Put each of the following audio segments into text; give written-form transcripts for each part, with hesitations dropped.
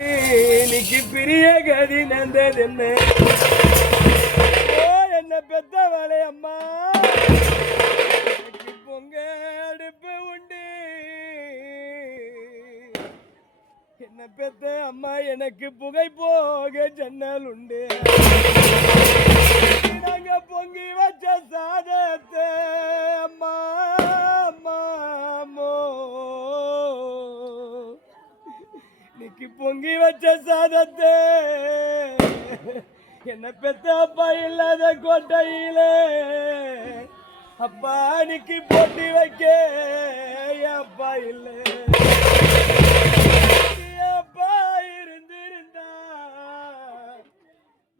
இன்னைக்கு பிரிய கதி நந்தது என்ன பெத்தவளை அம்மா பொங்க அடுப்பு உண்டு என்ன பெத்த அம்மா எனக்கு புகை போக ஜன்னல் உண்டு நாங்க பொங்கி வச்ச சாதத்தை அம்மா இன்னைக்கு பொங்கி வச்ச சாதத்தை என்ன பெத்த அப்பா இல்லாத கோட்டையிலே அப்பா அன்னைக்கு போட்டி வைக்க அப்பா இல்லை அப்பா இருந்திருந்தா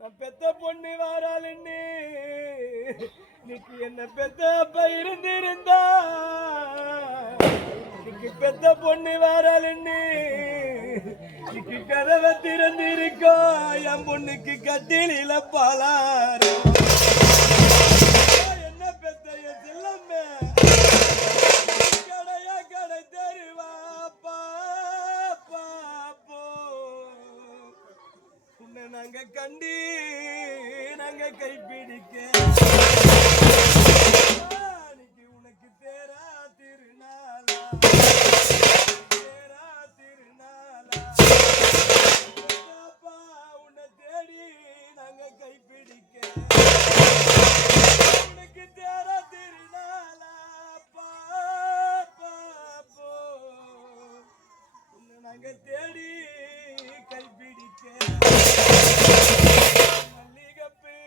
நான் பெத்த பொண்ணு வாராளுன்னு இன்னைக்கு என்ன பெத்த அப்பா இருந்திருந்தா இன்னைக்கு பெத்த பொண்ணு வாராளுன்னு இன்னைக்கு கதவை திறந்திருக்கோ என் பொண்ணுக்கு கட்டில பாலாரு என்ன பெத்த என் செல்லம்மே கடையா கடை தருவா பாப்போ உன்னை நாங்க கண்டி நாங்க கைப்பிடிக்க உனக்கு தேரா திருநாளா